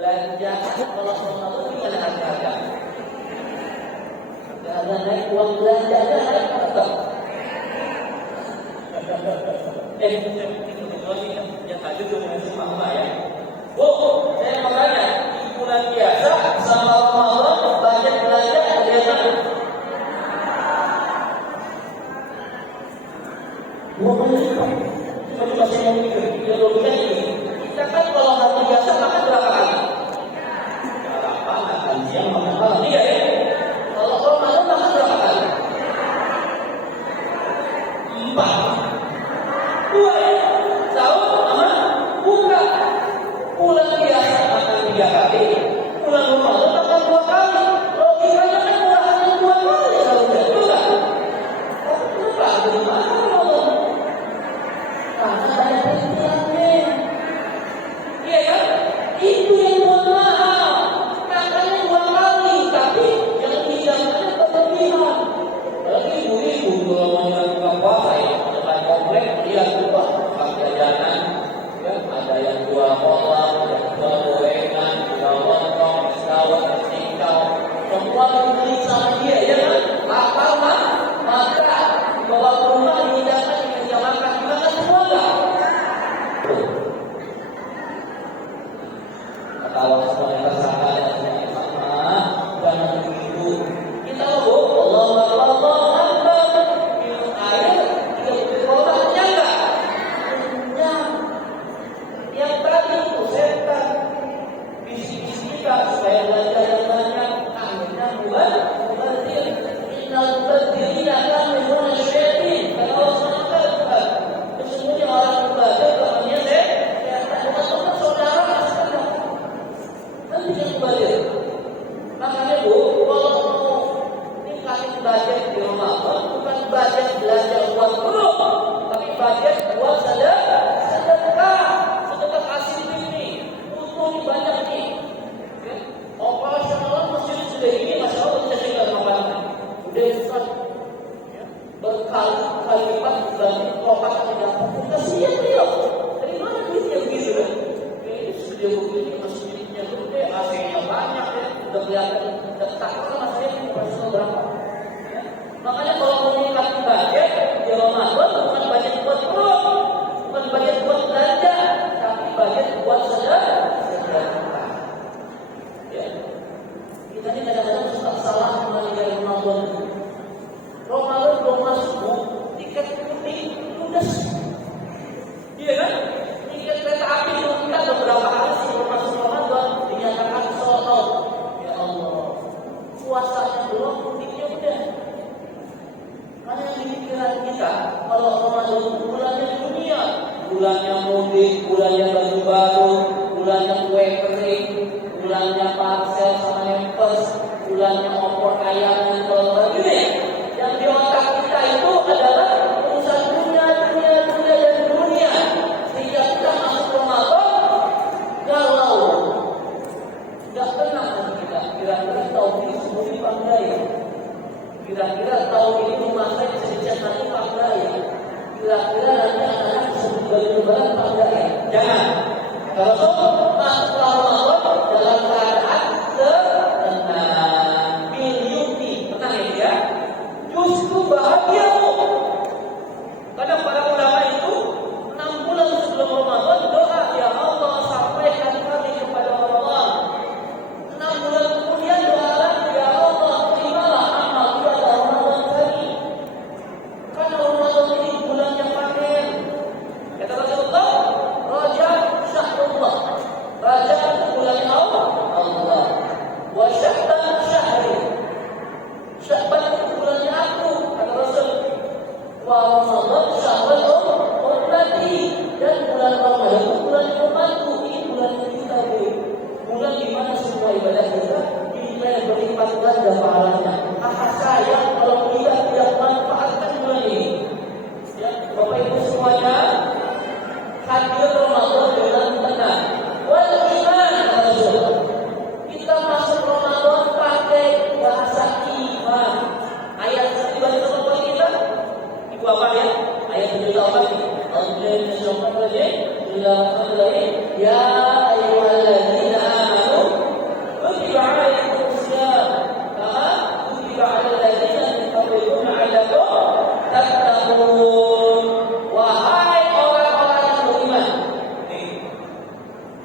belanjaan kalau Ramadan gimana harga? Ada naik uang belanjanya naik apa? Yang tadi tuh dengan mama ya. Oh, saya mau tanya, di bulan biasa sama Ramadan budget belanja ada yang mana? Cuma masih mau mikir, dia logika ini. Kita kan kalau hari biasa makan berapa kali? Sarapan, makan siang, makan malam, iya ya. Kalau Ramadan makan berapa kali? 4. 2 ya. Sahur sama buka. Bulan biasa makan 3 kali, bulan Ramadan makan 2 kali. Logikanya kan hanya 2 kali harusnya, betul kan? Kenapa? Gimana? Karena ada perintahnya. Iya kan? Itu yang buat mahal. Makanya 2 kali, tapi yang tidaknya berlebihan. Berarti ibu-ibu kalau mau buka puasa ya, depan komplek dia lupa pakai jajanan. Ya, ada yang jual kolak, yang jual gorengan, jual lontong, es dawet, singkau. Semua dibeli sama dia, ya kan? Lapar mah, maka bawa ke rumah dihidangkan dengan jam makan. Dimakan semua enggak? Kalau semuanya tersangka dan tidak sama, jangan begitu. Kita tahu, Allah minum air, tidak boleh kotor, kenyang enggak? Kenyang. Yang tadi itu setan bisik-bisik kita supaya belajar yang banyak. Akhirnya buat mubadir. Innal mubadirina kanu minal syaitin. Kata Allah SWT, sesungguhnya orang mubadir namanya setan. Bukan saudara asal. Kan tidak mubadir. Makanya Bu, kalau mau ningkatin budget di Ramadan, bukan budget belanja buat perut, tapi budget buat sedekah. Sedekah kasih ini, butuh banyak nih. Ya. Operasional masjid sudah ini, masya Allah bisa tinggal makan. Udah besar, ya. Berkali-kali lipat dibanding lokal tidak. Kasihan dia. Dari mana duitnya begitu kan? Ini sudah begini masjidnya gede, AC-nya banyak ya. Udah kelihatan dekat sama saya ini operasional berapa? Ya. Makanya kalau mau meningkatkan budget di Ramadan bukan budget buat perut, bukan budget buat belanja, tapi budget buat sedekah. Ya. Kita ini kadang-kadang suka salah mengenai Ramadan. Ramadan belum masuk, tiket putih ludes. Iya kan? Tiket kereta api belum kita beberapa hari sebelum masuk Ramadan dinyatakan sold out. Ya Allah.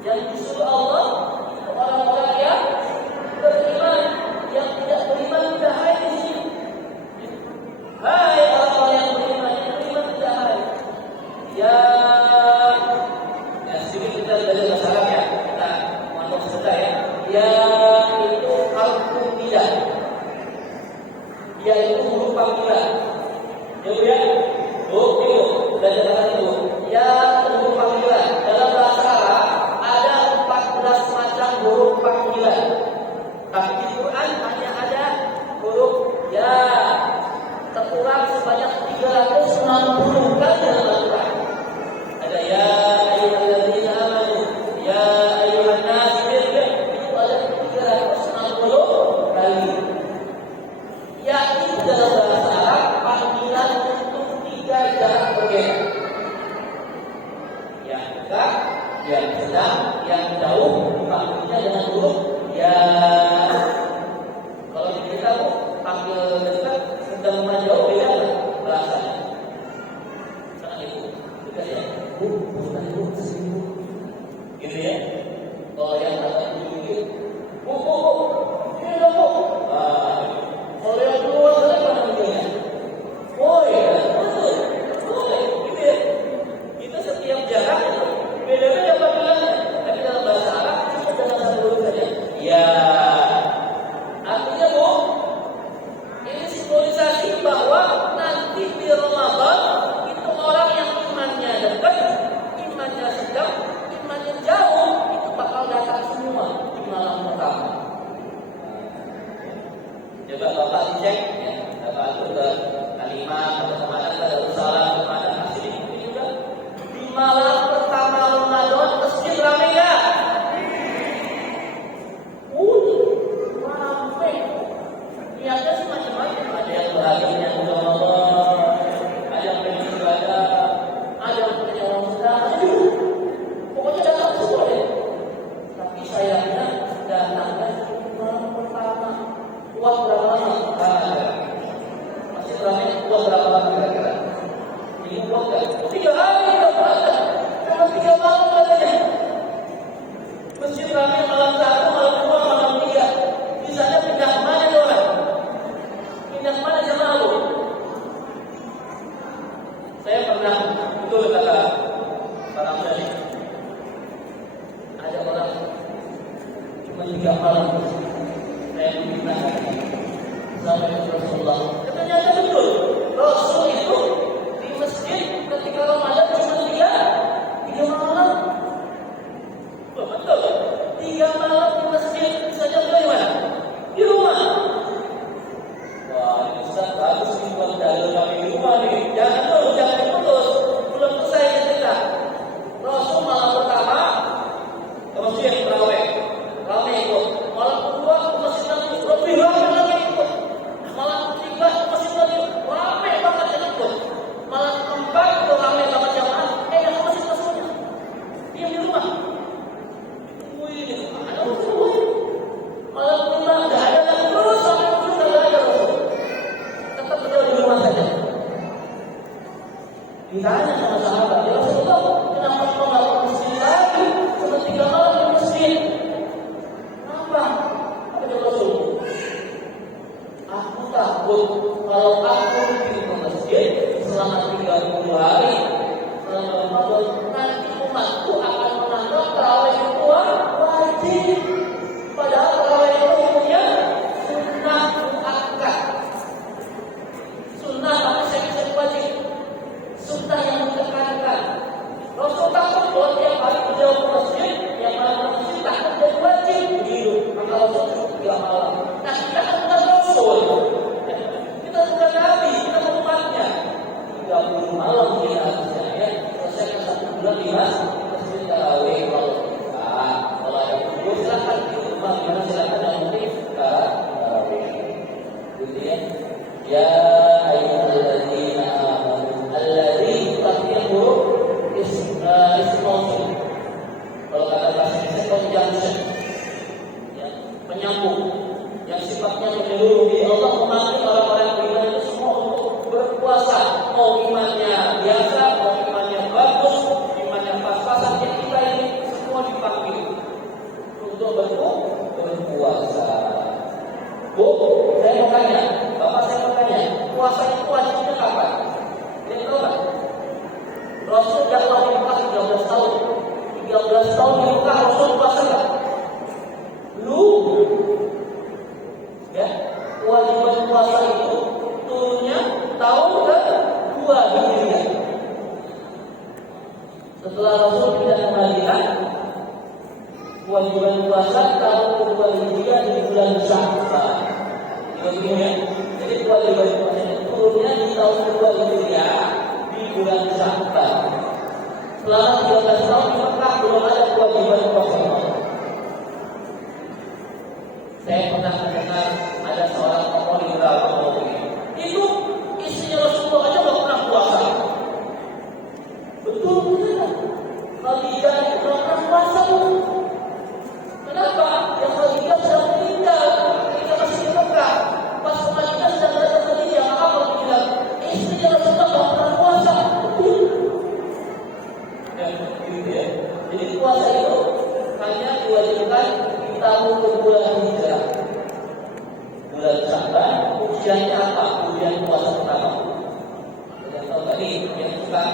Yang disuruh Allah orang-orang yang beriman, yang tidak beriman tidak hai di sini. Hai orang-orang yang beriman tidak hai. Ya sini kita belajar bahasa Arab ya. Kita masuk sebentar ya. Ya itu harfu tidak. Ya itu huruf panggilan. Ya. Oke, belajar bahasa itu. Ya huruf panggilan. Dalam bahasa Arab ada 14 macam huruf panggilan. Tapi di Quran hanya ada huruf ya. Terkurang sebanyak 360 kali dalam Al-Quran. Ada ya ayyuhalladzina amanu, ya ayyuhan nas, itu ada 360 kali. Ya itu dalam bahasa Arab panggilan untuk 3 jarak berbeda. Yang dekat, yang sedang, yang jauh, panggilnya dengan huruf ya. Kalau kita panggil dekat, sedang menjauh beda kan bahasanya. Sangat itu juga ya. Gitu ya. Kalau yang datang dikit, bu, ini dong bu. Kalau yang keluar dari mana namanya? Woi, betul, gitu ya. Itu setiap jarak beda-beda panggilannya. Tapi dalam bahasa Arab cuma dalam satu huruf saja. Ya, artinya bu, ini simbolisasi bahwa nanti di Ramadan itu orang yang imannya dekat, imannya sedang, imannya jauh itu bakal datang semua di malam pertama. Coba Bapak dicek ya, Bapak atur ke Kalimah, ke Kemadan, ke Darussalam, ke Kemadan, asli ini juga di malam pertama Ramadan masjid ramai nggak? Ramai. Niatnya sih macam-macam. Ada yang beragamnya Ramadan, ada yang pengen ibadah, ada yang punya orang sedang. Pokoknya datang semua deh. Tapi sayangnya datangnya malam pertama. Uang berapa lama? Masih ramai. Uang berapa lama kira-kira? Ini uang kan? 3 hari tidak ada. Cuma 3 malam katanya. Masjid ramai malam 1, malam 2, malam 3. Misalnya pindah mana nih orang? Pindah mana jamaah lu? Saya pernah betul kata orang tadi. Ada orang cuma 3 malam. Saya pindah sampai ke Rasulullah. Ternyata betul. Rasul itu di masjid ketika Ramadan cuma 3 malam. Betul. 3 malam di masjid saja bagaimana? Di rumah. Wah, ini Ustaz bagus nih buat dalil kami di rumah nih. Jangan putus. Belum selesai cerita. Rasul malam pertama ke masjid terawih. Ramai ikut. Malam kedua ke masjid lagi. Lebih ramai lagi ikut. Malam ketiga ke masjid lagi. Ramai banget yang ikut. Malam keempat itu ramai banget jamaah. Yang ke masjid semuanya. Diam di rumah. Wih, ada Rasul. Malam kelima nggak ada lagi terus sampai terus nggak ada Rasul. Tetap beliau di rumah saja. Ditanya sama sahabat, ya Rasulullah, kenapa kau nggak ke masjid lagi? Sudah 3 malam di masjid. Kenapa? Apa kata Rasul? Aku takut kalau aku pergi ke masjid selama 30 hari selama Ramadan, nanti umatku akan menganggap tarawih itu wajib. Padahal tarawih itu hukumnya sunnah muakkad. Sunnah apa saya wajib? Sunnah yang ditekankan. Rasul takut kalau tiap hari beliau ke masjid, yang malam ke masjid takut jadi wajib. Begitu. Maka Rasul cukup 3 malam. Nah kita kan bukan Rasul. Kita bukan Nabi, kita umatnya. 30 malam kita harusnya ya. Selesaikan 1 bulan di masjid tarawih. Kalau ada kumpul silahkan untuk berpuasa. Bu, saya mau tanya, Bapak saya mau tanya, puasa itu wajibnya kapan? Ini tahu nggak? Rasul dakwah di Mekah 13 tahun. 13 tahun di Mekah Rasul puasa nggak? Belum. Ya, kewajiban puasa itu turunnya tahun ke-2 Hijriah. Setelah Rasul pindah ke Madinah, kewajiban puasa tahun ke-2 Hijriah di bulan Syawal. Jadi kewajiban puasa itu turunnya di tahun ke-2 Hijriah di bulan Syawal. Selama 13 tahun di Mekah belum ada kewajiban puasa. Saya pernah mendengar ada seorang tokoh di Arab itu istrinya Rasulullah aja nggak pernah puasa. Betul betul. Khadijah itu nggak pernah puasa. Kenapa? Ya Khadijah sedang meninggal, ketika masih di Mekah. Pas Khadijah sedang berada di Khadijah, maka Allah bilang istrinya Rasulullah nggak pernah puasa. Betul. Ya, gitu ya. Jadi puasa itu hanya diwajibkan di tahun ke-2 Hijrah. Bulan Syawal, ujiannya apa? Ujian puasa pertama. Yang tahu tadi, yang suka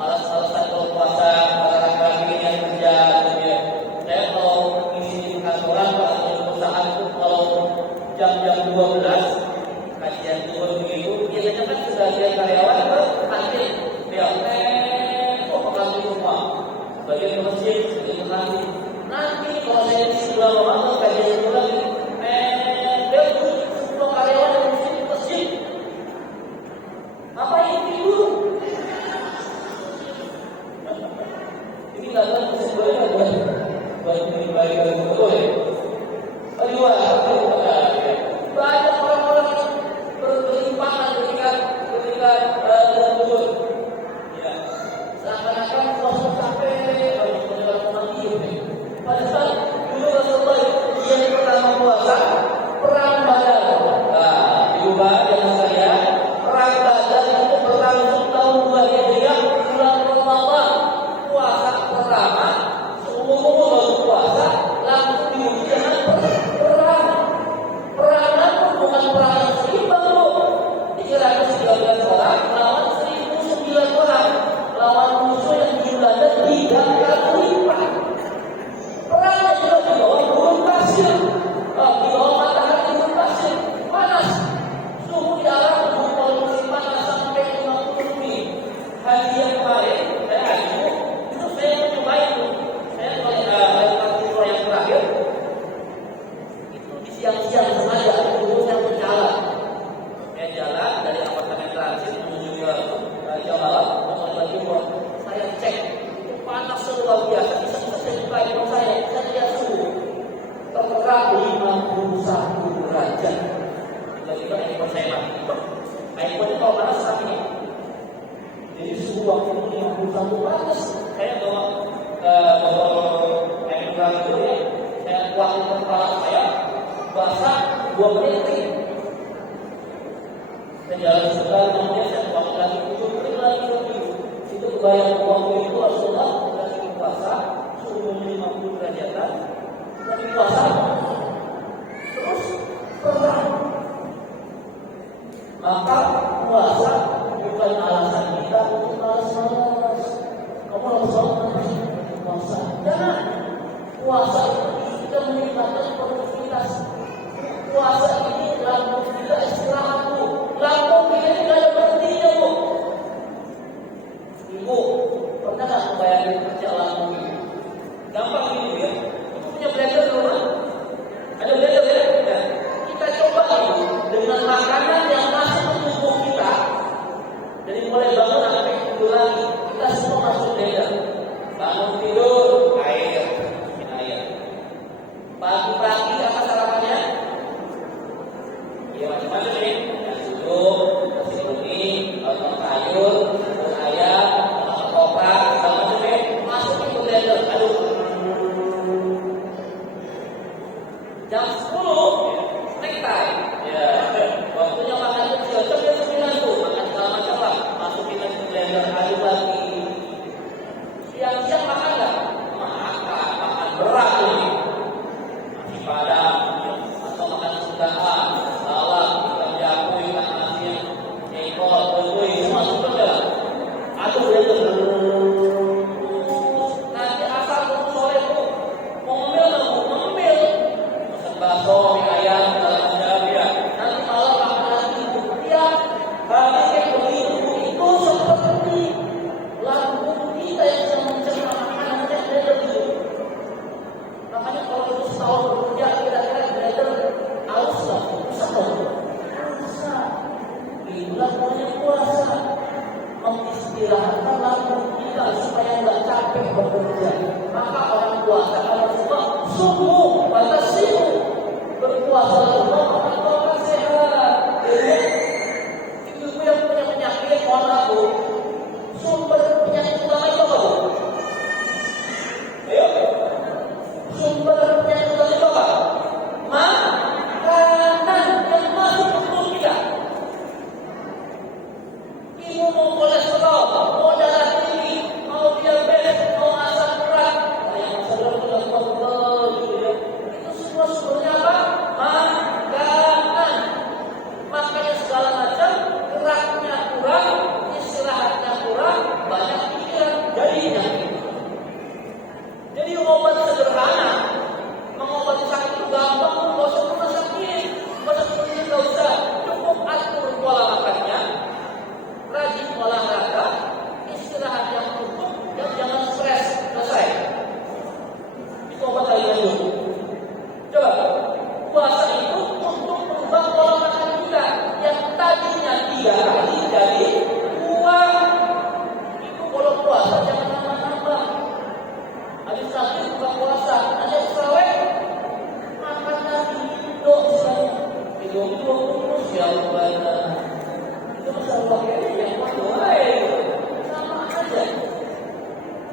malas-malasan kalau puasa, para laki-laki yang kerja, ya. Saya kalau isi kantoran atau perusahaan itu kalau jam-jam 12 kajian turun begitu, biasanya kan sebagian karyawan ke kantin, ya, ke kantin rumah, sebagian ke masjid, sebagian ke kantin. Nanti kalau saya di sebelah rumah, kajian turun lagi, dia semua karyawan yang di masjid, apa yang tidur? Ini nggak tahu sebenarnya buat baik-baik betul ya. Kedua, banyak orang-orang yang berkelimpangan ketika tertidur. Ya, seakan-akan Rasul sampai kalau mati. Pada saat dulu Rasulullah yang pertama puasa perang Badar. Nah, diubah dengan saya perang Badar itu berlangsung tahun 2 Hijriah bulan Ramadan. Puasa pertama seumur baru puasa langsung diuji dengan perang. Perangan pun bukan perang yang seimbang loh. Dikira 13 orang lawan 1.009 orang, lawan musuh yang jumlahnya 3 kali lipat. Perangnya juga di bawah gurun pasir, di bawah matahari gurun pasir, panas. Suhu di Arab berpolusi panas sampai 50 lebih. Haji yang kemarin, saya haji itu saya mencoba itu. Saya kalau yang terakhir itu di siang-siang sengaja itu saya berjalan. Saya jalan dari apartemen transit menuju ke Jawa Barat, saya cek itu panas luar biasa. Bisa saya buka itu saya lihat suhu tertera 51 derajat. Tiba-tiba handphone saya mati. Handphone itu kalau panas sakit. Jadi suhu waktu itu 51 panas. Saya bawa handphone itu ya. Saya kuatin kepala saya basah 2 menit. Saya jalan sebentar, kemudian saya kuatin lagi 7 menit lagi. Itu kebayang waktu itu Rasulullah lagi puasa suhu 50 derajat. Lagi puasa terus perang. Maka puasa bukan alasan kita untuk malas-malas. Kamu harus puasa. Jangan. Puasa itu kita meningkatkan produktivitas. Puasa ini lambung kita istirahat bu. Lambung kita tidak ada berhentinya bu. Ibu, pernah nggak membayangin kerja lambung ini? Gampang ini ya. Ibu punya blender di rumah? Ada blender ya? Ya. Kita coba ini dengan makanan yang masuk ke tubuh kita. Dari mulai bangun sampai tidur lagi, kita semua masuk blender. Bangun tidur, air. Pagi-pagi apa sarapannya? Ya macam-macam nih. Nasi uduk, nasi kuning, lontong sayur, ayam, ketoprak, macam-macam nih. Masukin ke blender. Aduh. Jam 10 next time. Ya. Waktunya makan kecil. Jam 9 tuh makan segala macam lah. Masukin ke blender. Aduk lagi. Siang-siang makan nggak? Makan berat. sumu watasimu, berpuasa makan sehat. Ibu yang punya penyakit, mohon maaf Bu, sumber penyakit utama itu apa Bu? Ayo, sumber penyakit utama itu apa? Makanan yang masuk ke tubuh kita. Ibu mau kolesterol, mau darah tinggi, mau diabetes, mau asam urat, yang saudara gitu ya. Itu semua sumbernya apa? Makanan. Makanya segala macam geraknya kurang, istirahatnya kurang, banyak pikiran jadinya. Jadi obat sederhana, mengobati sakit itu gampang, nggak usah rumah sakit, nggak usah, cukup atur pola makannya, rajin olahraga, istirahat yang cukup, dan jangan stres, selesai. Itu obat lainnya dulu. Coba, puasa itu untuk merubah pola makan kita yang tadinya 3 kali jadi 2. Itu kalau puasa jangan nambah-nambah. Habis nanti buka puasa, ada terawih, makan lagi Indo misalnya. Indo terus ya Allah. Itu masalah yang sama aja.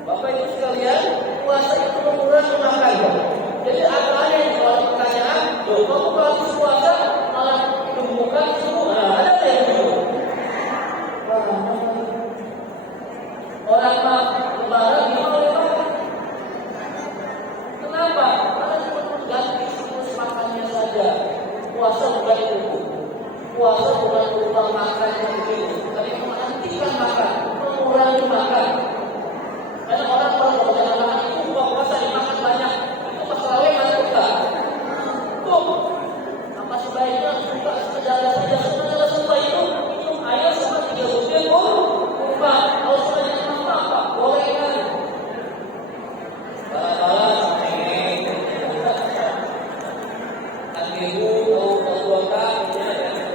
Bapak Ibu sekalian, puasa itu mengurangi makan. Jadi ada yang kalau pertanyaan, kamu kalau habis puasa malah gemukkan semua. Ada yang gitu. Orang lebaran gimana? Kenapa? Karena cuma mengganti siklus makannya saja. Puasa bukan itu. Puasa bukan berubah makan yang begitu, tapi menghentikan makan, mengurangi makan. Karena orang kalau jangan makan itu buka puasa dimakan banyak, itu masalahnya ngantuk tak? Tuh, apa sebaiknya buka sekedar saja, sekedar sumpah itu minum air sama 3 butir kurma. Kalau sebenarnya apa? Boleh kan? Bala-bala sampai ibu tahu kuota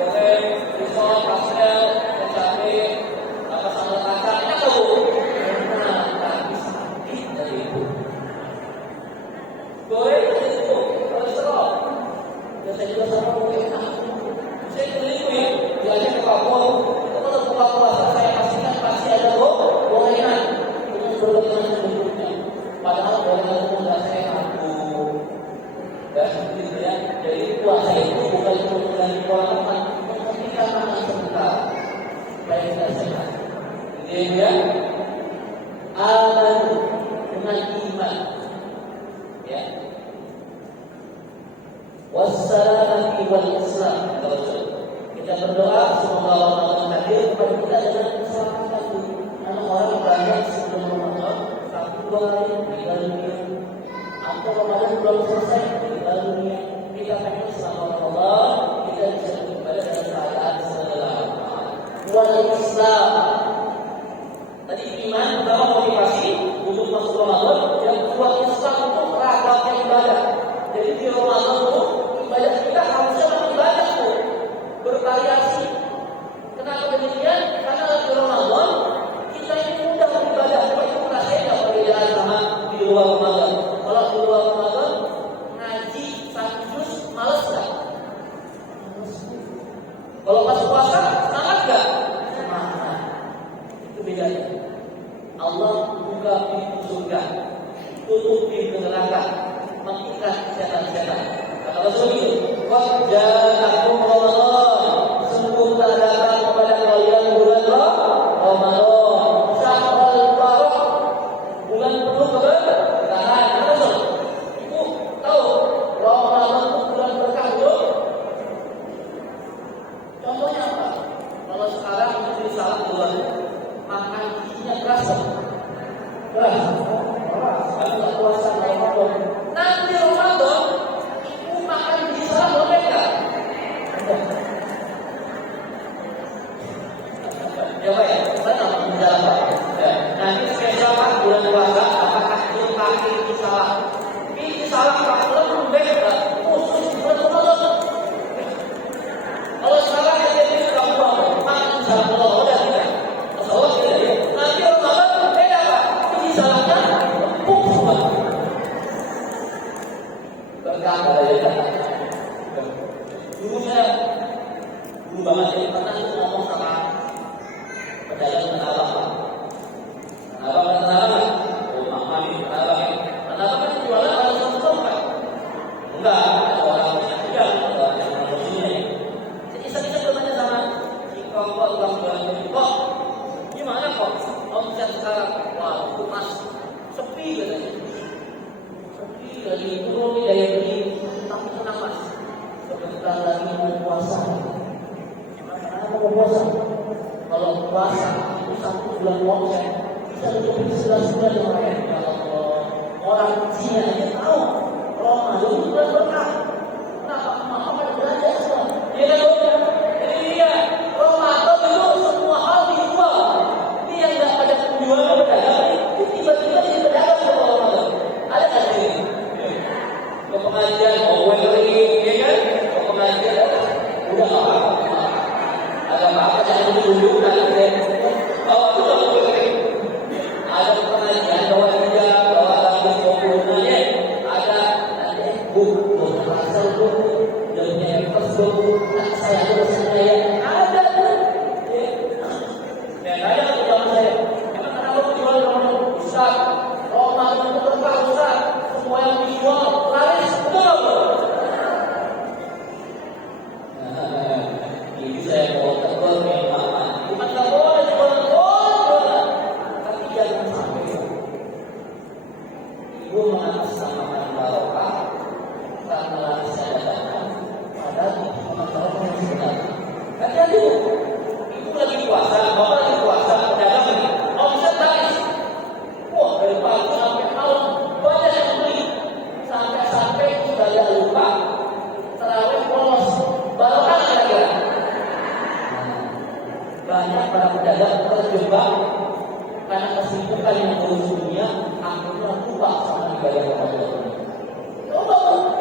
boleh pisau pastel cabai apa sambal kacang enak tahu tapi sakit dari ibu boleh itu kolesterol dan saya juga sama mungkin saya keliru ya diajak ke Papua itu kalau buka puasa saya pastikan pasti ada gorengan dengan berbagai macam bentuknya padahal gorengan itu nggak sehat dan gitu ya. Jadi puasa itu bukan untuk mengganti pola makan, menghentikan makan sebentar supaya kita sehat. Jadi ya, aman dengan iman, ya. Wassalamati wal Islam. Kita berdoa semoga Allah hadir kepada kita dengan keselamatan. Karena orang banyak sebelum Ramadan 1-2 hari meninggal dunia. Atau Ramadan belum selesai meninggal dunia. Kita pengen selama Ramadan kita bisa beribadah dalam keadaan selamat. Wal Islam. Tadi iman pertama motivasi untuk masuk Ramadan, yang kedua Islam untuk ragam ibadah. Jadi di Ramadan itu ibadah kita harusnya beribadah tuh bervariasi. Kenapa demikian? Karena di Ramadan kita ini mudah beribadah. Coba itu rasanya perbedaan sama di luar Ramadan. Kalau di luar Ramadan ngaji 1 juz malas nggak? Kalau pas puasa semangat nggak? Semangat. Itu bedanya. Allah buka pintu surga, tutup pintu neraka, mengikat setan-setan. Kata Rasul itu, waja'akum Ramadan, sungguh telah datang kepada kalian bulan Ramadan, syahrul mubarak, bulan penuh keberkahan. Rasul, ibu tahu Ramadan itu bulan berkah itu? Contohnya apa? Kalau sekarang itu di salah bulan, makan gizinya keras. Kalau nggak puasa Ramadan, nanti Ramadan ibu makan gizi salah boleh nggak? berkah dari dulu saya dulu banget jadi pernah ngomong sama pedagang tanah abang, oh mama ini tanah abang kan jualan kalau satu tempat, enggak ada orang yang tidak ada yang sini. Jadi saya bertanya sama si kok tukang jualan ini, kok gimana kok omset sekarang? Wah itu mas sepi katanya, sepi lagi turun daya beli, tapi tenang mas. Sebentar lagi mau puasa. Gimana mau puasa? Kalau puasa itu 1 bulan omset bisa lebih 11 bulan yang lain. Kalau orang Cina aja tahu Ramadan itu bulan berkah. Kenapa? Maka pada belanja semua. Iya kan? Iya. Ramadan itu semua hal dijual. Ini yang nggak pada penjualan pedagang ini tiba-tiba jadi pedagang sama Ramadan. Ada nggak sih? Ke pengajian, ya kan? Pengajian udah apa-apa ada apa-apa yang ditunjukkan bahwa itu ada pengajian bahwa dia bahwa lagi fokusnya ada buku asal buku dan yang buku saya harus saya ada tuh dan ada kepada saya emang kenapa jual kamu Ustaz Ramadan itu berkah Ustaz semua yang dijual laris betul. Ini saya mau tegur yang lama. Bukan tak boleh jualan, tapi jangan sampai ibu mengatasnamakan barokah karena laris saya datang. Padahal itu barokah yang sebenarnya. Hati-hati bu, ibu lagi puasa, bapak lagi puasa, pedagang ini, omset laris. Wah dari pagi sampai malam banyak yang beli, sampai kita tidak lupa terawih polos barokah kira-kira. Banyak para pedagang terjebak karena kesibukan yang ngurus dunia, akhirnya lupa sama ibadah kepada Allah. Coba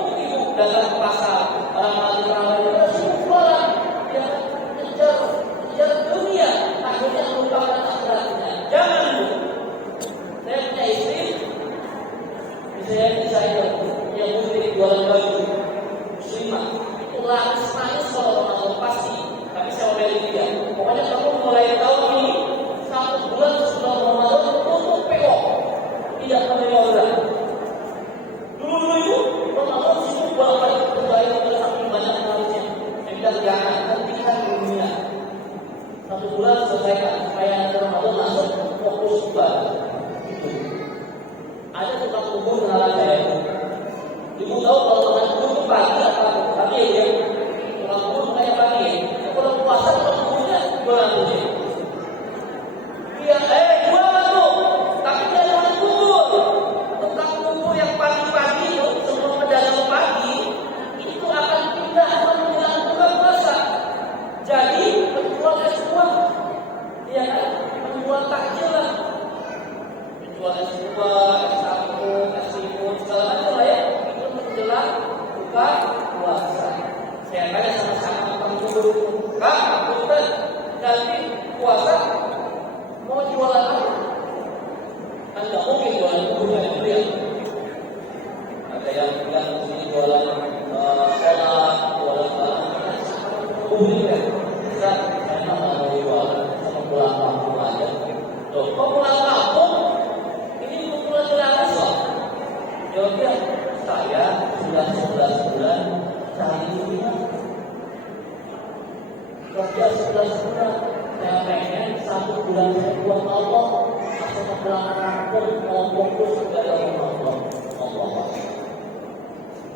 ibu datang ke pasar, orang ramai itu sibuk jualan, dia kejar dunia, akhirnya lupakan akhiratnya. Jangan bu. Saya punya istri, saya punya muslim jualan baju muslimah, itu laris kalau Ramadan pasti. Tapi saya beli dia. Pokoknya kamu mulai tahun ini 1 bulan sebelum Ramadan tutup PO, tidak menerima order. Dulu itu Ramadan sibuk banget berbayar pada saking banyak harusnya. Saya bilang jangan hentikan dunia. 1 bulan selesaikan supaya nanti Ramadan langsung fokus ibadah. Ada tukang kubur kenalan saya. Ibu tahu kalau tukang kubur itu pagi atau pagi ya? Tukang kubur kayak pagi ya. Kalau puasa tukang kuburnya jualan tuh. Iya, jualan tuh. Tapi dia jangan kubur. Tukang kubur yang pagi-pagi itu sebelum pedagang pagi itu akan pindah menjelang buka puasa. Jadi penjual es buah, iya kan? Penjual takjil lah. Penjual es buah, es sapu, es timun, segala macam lah ya. Itu menjelang buka puasa. Saya tanya sama tukang kubur, Kak, punten, nanti puasa mau jualan apa? Kan nggak mungkin jualan kuburnya itu ya. Ada yang bilang ini jualan sholat, jualan barang, kuburnya. Kita nggak mau jualan, sama pulang kampung aja. Loh, kok pulang kampung? Ini pulang gratis loh. Jawabnya, saya sudah 11 bulan cari dunia. Kerja 11 bulan, saya pengen 1 bulan saya buat Allah, atau pulang kampung mau fokus kepada Allah.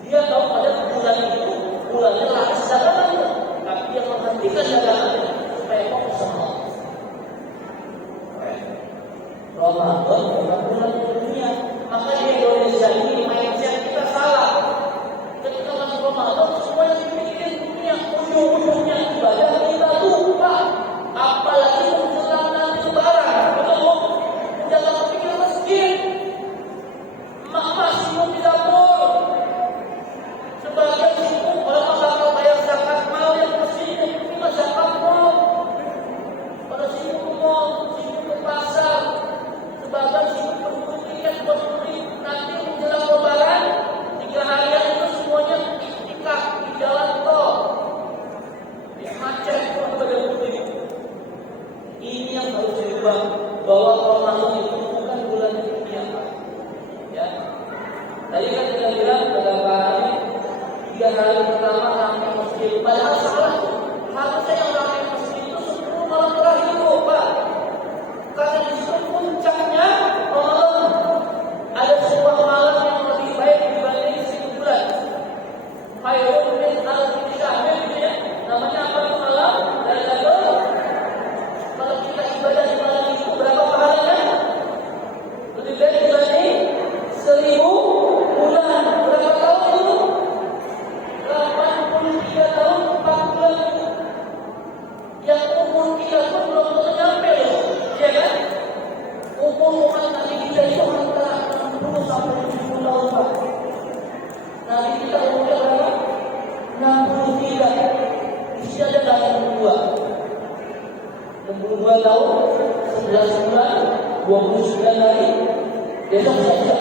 Dia tahu pada bulan itu bulannya laris dagangannya, tapi dia menghentikan dagangannya supaya fokus sama Allah. Ramadan bukan bulan dunia, maka di Indonesia ini mindset kita salah. Ketika masuk Ramadan semuanya dipikirin dunia, ujung-ujungnya ibadah kita lupa. Apalagi menjelang nanti Lebaran, betul? Jangan berpikir miskin. Emak sibuk di dapur. Sebagian sibuk, orang bakal bayar zakat mal yang bersih, ini zakat mal. hari pertama ramai masjid. Padahal salah. Harusnya yang ramai masjid itu 10 malam terakhir, Pak. Karena di situ puncaknya Ramadan. Ada sebuah malam yang lebih baik dibanding 1000 bulan. Khairun min alfi syahr, ya. Namanya apa tuh malam? Lailatul. Kalau kita ibadah di malam itu berapa pahalanya? Lebih baik dibanding 1000 bulan. Berapa tahun itu? 83 tahun 4 bulan. Yang umur kita pun belum tentu nyampe loh, ya kan? Umur umat Nabi kita itu antara 60 sampai 70 tahun, Pak. Nabi kita umurnya berapa? 63. Di sini ada 62. 62 tahun, 11 bulan, 29 hari. Besok saja.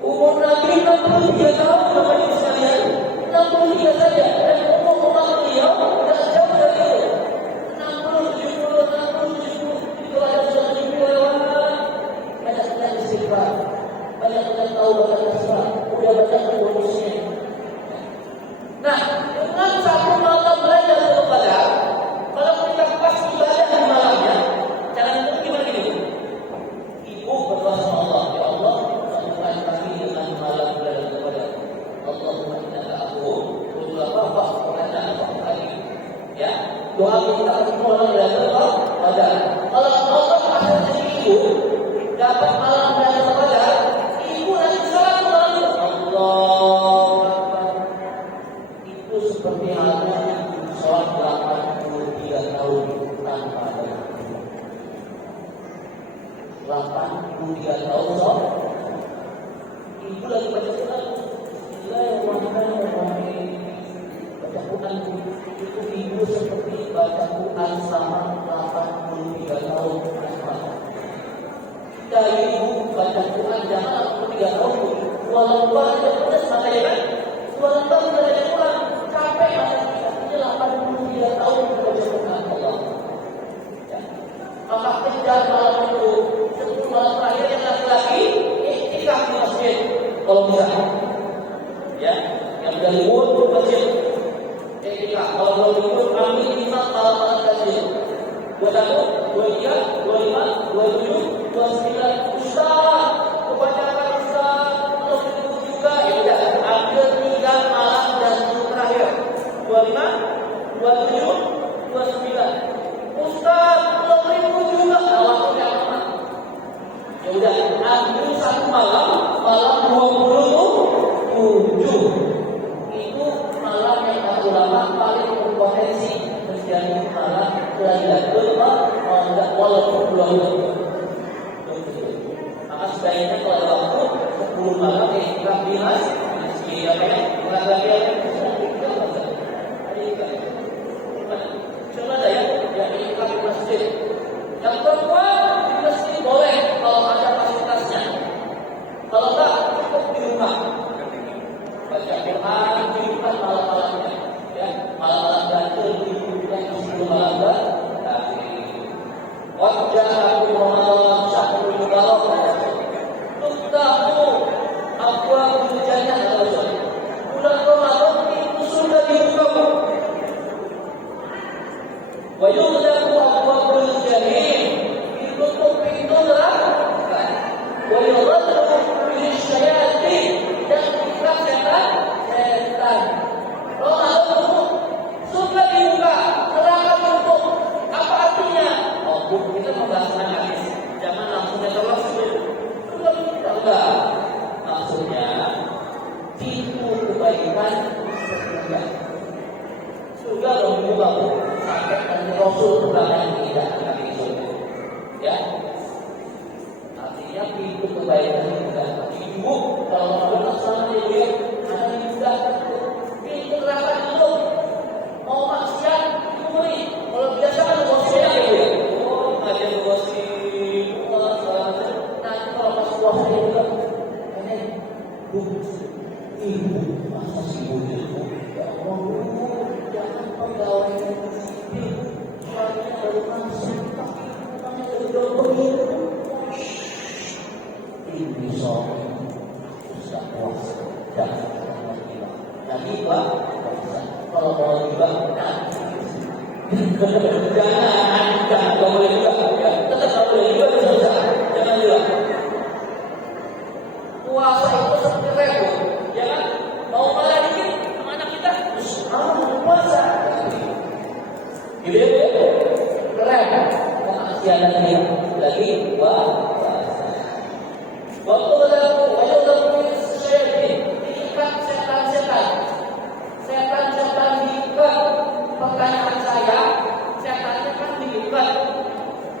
Umur Nabi 63 tahun, Bapak Ibu sekalian. 63 saja. Dan umur umat beliau tidak jauh dari itu. 60, 70, 60, 70. Itu ada sudah 70 lewat. Banyak-banyak istighfar. Banyak-banyak tahu banyak istighfar. Udah banyak bonusnya. Nah, dengan satu malam Lailatul Qadar, kalau kita pas ibadah di malamnya, jangan itu gimana gini. Ibu berdoa sama Allah, ya Allah, satukan kami dengan malam Lailatul Qadar. Allahumma innaka afuwwun tuhibbul afwa fa'fu anni. Ya, doa kita untuk malam Lailatul Qadar. Kalau Allah kasih ibu dapat malam Lailatul Qadar, ibu nanti salat malam itu. Allah itu seperti halnya sholat 83 tahun tanpa ada. 83 tahun sholat. Ibu lagi baca Quran. Bismillahirrahmanirrahim. Baca Quran itu ibu seperti baca Quran sama 83 tahun tanpa. Kita ibu baca Quran jangan 83 tahun. Walau baca Quran sama ya kan? Walau baca Quran capek baca kita. Ini 83 tahun baca Quran Allah. Ya. Maka kejar malam itu 10 malam terakhir yang laki-laki iktikaf di masjid. Kalau bisa, ya, yang sudah libur masjid iktikaf. Kalau belum libur ambil 5 malam masjid. 21, 23, 25, 27, 29. Ustaz, kebanyakan Ustaz, belum libur juga. Ya udah, ambil 3 malam dan terakhir. 25, 27, 29. Ustaz, belum libur juga. Waktunya lama. Ya udah, ambil 1 malam, malam 27. Itu malam yang kata ulama paling berpotensi menjadi malam Lailatul Qadar walaupun belum. Maka sebaiknya kalau waktu 10 malam kita bilas, ya kan? Lagi ya. Coba dah ya, jadi di masjid. Yang perempuan di masjid boleh kalau ada fasilitasnya. Kalau tak cukup di rumah. Baca Quran di rumah malam-malamnya, ya malam-malam ganjil di rumah sebelum malam terakhir. Wajah aku Ramadan syahrul mubarak. Tutahu apa hujannya Allah. Bulan Ramadan itu sudah dibuka. Wa yughlaqu abwabul jahim. Ditutup pintu neraka. Wa yughlaqu bisyayatin. Dan kita setan. Ramadan sudah dibuka, neraka tutup. Apa artinya? Oh, kita membahas hadis. Jangan langsung terus. Sudah kita enggak. Maksudnya pintu kebaikan terbuka. Surga belum dibuka, sampai nanti Rasul berkata tidak akan dibuka. Ya. Artinya pintu kebaikan juga. Ibu kalau Ramadan selama dia ada dimudahkan pintu neraka ditutup. Mau maksiat diberi. Kalau biasa kan bosnya ya. Oh, ada bosi. Nanti kalau pas puasa juga, ibu masa sih ibu? Ya Allah, jangan pegawai sipil. Soalnya baru masuk, tapi udah begitu. Ini soal puas. Jangan gila. Nanti gua kalau mau gila, jangan boleh juga. Ya, tetap kalau boleh juga bisa. Jangan gila. Puasa itu seperti rebo, ya kan? Mau marah dikit sama anak kita, mau puasa. Gitu ya, keren. Kemaksiatan dia lagi puasa. Waktu lalu diikat setan diikat. Pertanyaan saya, setannya kan diikat.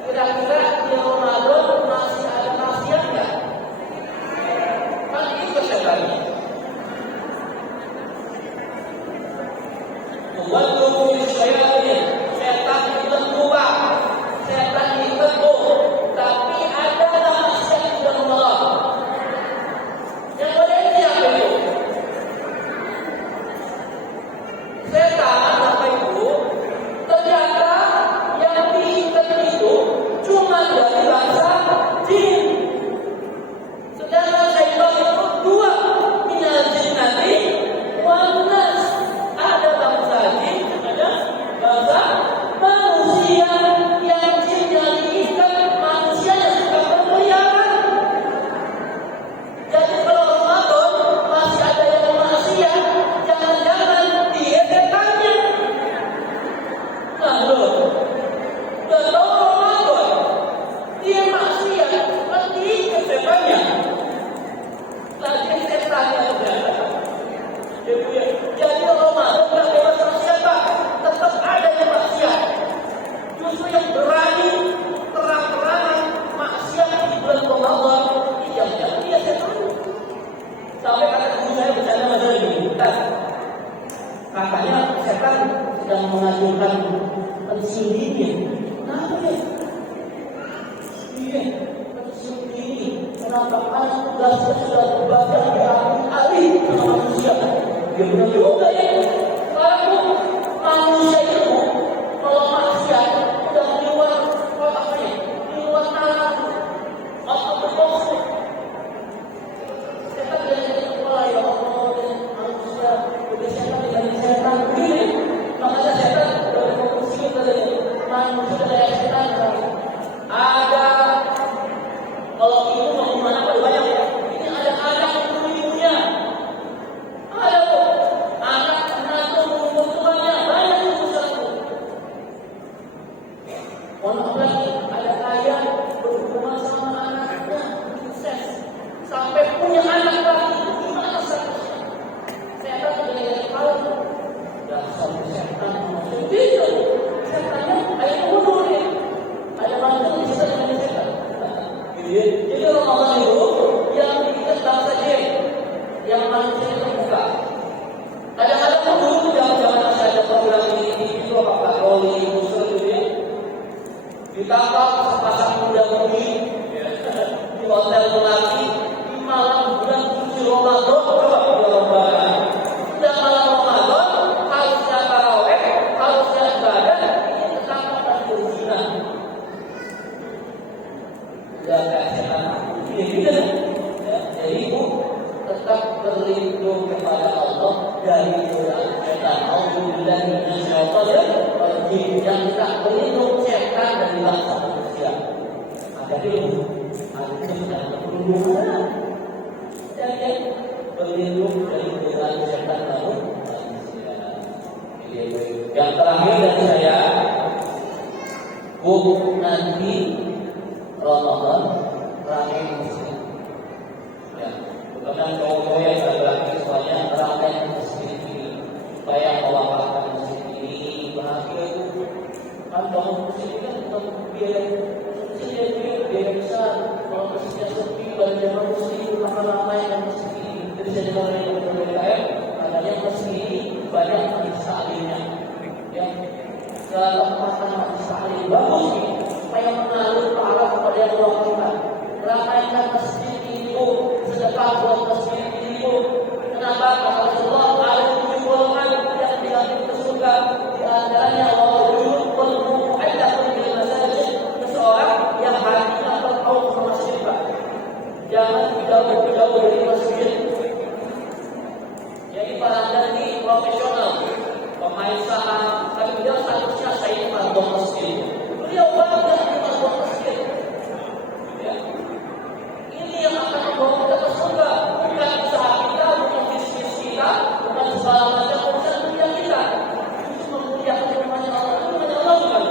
Kira-kira di Ramadan masih ada maksiat nggak? Kan itu setannya. Waktu setan itu berubah, setan itu tapi ada maksiat di dalam Ramadan. Yang boleh siapa itu? Setan apa itu? Ternyata yang diikat itu cuma dari bahasa jin. Sedangkan syaitan itu dua, minal jinnati wan nas. Ada bangsa jin, ada bangsa manusia. Yang jin yang diikat, manusia yang suka berkeliaran. Jadi kalau Ramadan masih ada yang maksiat, jangan-jangan dia setannya. Lalu, kalau Ramadan dia maksiat, nanti ke setannya. Lagi setannya ada. Jadi Ramadan tidak bebas maksiat, Pak. Tetap ada yang maksiat. Justru yang berani terang-terangan maksiat di bulan Ramadan, jangan-jangan dia setan. Sampai kata ibu saya bercanda masalah ini. Katanya setan sedang mengajukan pensiun dini. Kenapa ya? Iya, pensiun dini. Kenapa anak tugasnya sudah berubah alih sama manusia? Ya benar juga ya. Kalau manusia itu kalau maksiat udah di luar apa ya? Di luar tanah atau berkosong. Setan dari kepala ya Allah, manusia udah setan dari setan begini. Makanya setan udah fokus dari manusia dari setan. Ada kalau ibu mau kemana pada banyak ya. Ini ada anak untuk ibunya. Ada kok anak untuk tuannya banyak untuk satu. Mohon lagi ada ayah berhubungan sama anaknya sukses sampai punya anak lagi. Gimana statusnya? Setan dari kepala dah sampai setan itu setannya ayah bunuh ya. Ada mantu bisa dengan setan. Jadi Ramadan itu yang diikat bangsa jin, yang manusia terbuka. Kadang-kadang dulu jangan ada program ini itu apa Roli Musul itu ya. Ditangkap sepasang muda-mudi di hotel Melati di malam bulan suci Ramadan. Coba Ramadan. Sudah malam Ramadan, harusnya taraweh, harusnya ibadah, ini tertangkap dan berzina. Sudah kasih ini gitu. Jadi ibu tetap berlindung kepada Allah dari godaan setan. Alhamdulillah yang tak berlindung setan dari bangsa manusia. Ada ilmu, ada perlindungan. Jadi berlindung dari godaan setan lalu manusia. Yang terakhir dari saya, nanti Ramadan ramai muslim. Ya, bukan cowok yang laki semuanya ramai muslim ini supaya mewakilkan muslim ini bahagia itu. Kan kalau muslim ini kan untuk biaya besar. Kalau muslimnya sepi, banyak muslim ramai dan muslim ini. Jadi saya dengar dari PKM, adanya muslim ini banyak hadis ta'limnya. Ya, kesempatan hadis ta'lim bagus ini. Supaya mengalir pahala kepada yang melakukan. Ramaikan masjid itu, sedekah buat masjid itu. Kenapa? Kata Rasulullah, ada 7 golongan yang dilantik ke surga. Di antaranya wajib ada di masjid. Seseorang yang hatinya terpaut sama masjid. Jangan jauh-jauh dari masjid. Anda ini profesional, pemain saham, tapi beliau statusnya saya ini marbot meskin. Beliau bangga di marbot meskin. Ya. Ini yang akan membawa kita ke surga, bukan usaha kita, bukan bisnis kita, bukan segala macam urusan dunia kita. Itu memuliakan firman Allah, firman Allah bukan?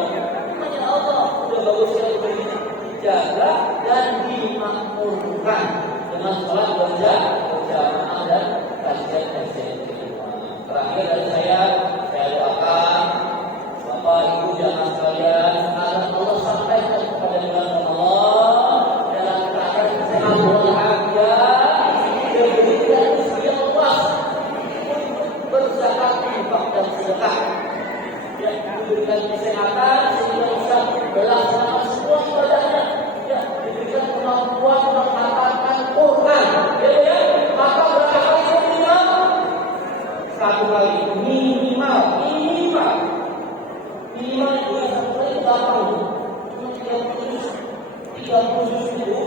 Firman Allah sudah bagus sekali begini, dijaga dan dimakmurkan dengan sholat berjamaah dan kajian. Terakhir dari saya doakan Bapak Ibu jamaah sekalian agar Allah sampaikan kepada bulan Ramadan dalam keadaan sehat walafiat, diberikan rezeki yang luas untuk berzakat, infak dan sedekah. Ya, diberikan kesehatan sehingga bisa melaksanakan semua ibadahnya. Ya, diberikan kemampuan menghafalkan Quran. Ya, maka berapa kali minimal? 1 kali minimal itu satu kali gampang. Cuma 30 juz itu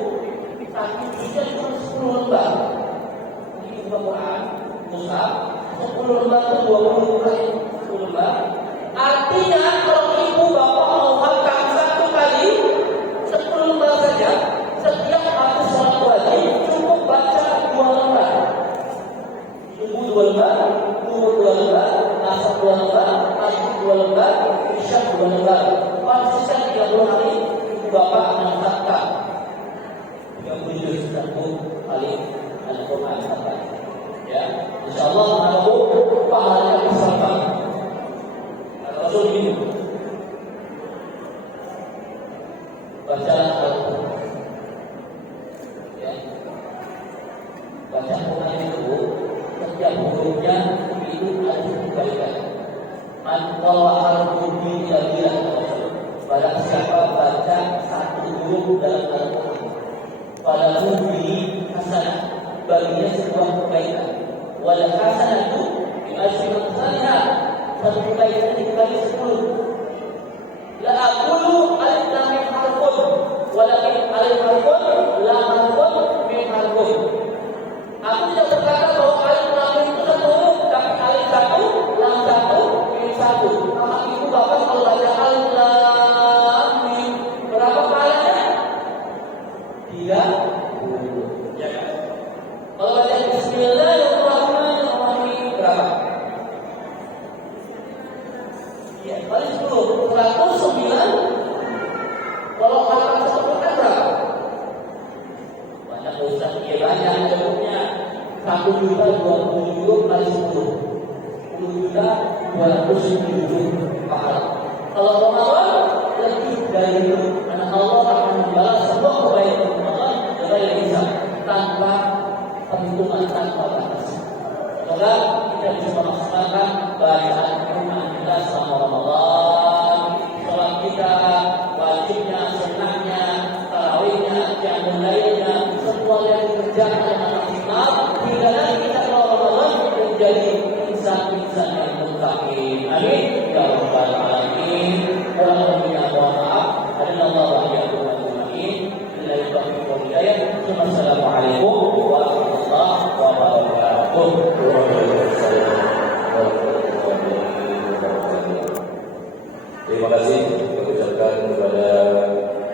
satu juznya cuma 10 lembar. Mungkin buka Quran, mushaf 10 lembar itu 20 kali 10 lembar. Artinya kalau ibu bapak mau makan satu kali 10 lembar saja, setiap habis sholat wajib cukup baca 2 lembar. Subuh 2 lembar, zuhur 2 lembar, asar 2 lembar, maghrib 2 lembar, isya 2 lembar. Konsisten 30 hari, ibu bapak menetapkan 30 juz kali Al-Quran. Ya, insyaallah menabung pahalanya besar banget. Rasul ini bacalah Al-Quran. Ya, baca Quran itu setiap hurufnya itu ada kebaikan. Man qara'a al-qur'an ila pada siapa baca satu huruf dalam Al-Quran, pada huruf hasanah baginya sebuah kebaikan. Wal hasanatu bi asyri amsalha, satu kebaikan dikali 10. La aqulu alif lam mim harfun, walakin alif harfun lam harfun mim harfun. Aku tidak berkata bahwa alif lam mim itu satu huruf, tapi alif satu, lam satu, mim satu. Maka ibu bapak kalau baca alif lam mim berapa pahalanya? 30. Ya kan? Kalau baca Bismillahirrahmanirrahim berapa? Ya, kali 10, 109. Kalau kata tersebut kan berapa? Banyak Ustaz, ya banyak cukupnya 1.020.000 kali 10 pahala. Kalau Ramadan lebih dari itu, karena Allah akan membalas semua kebaikan Ramadan dengan yang bisa tanpa perhitungan, tanpa batas. Semoga kita bisa memaksimalkan bacaan Quran kita selama Ramadan, sholat kita, wajibnya, sunnahnya, tarawihnya, qiyamul lailnya, semua yang dikerjakan dengan maksimal hingga nanti kita kalau Ramadan menjadi insan-insan yang muttaqin. Amin ya rabbal alamin. Mohon maaf. Adallahu wa iyyakum ajmain. Billahi taufiq wal hidayah. Wassalamualaikum warahmatullahi wabarakatuh. Terima kasih kami ucapkan kepada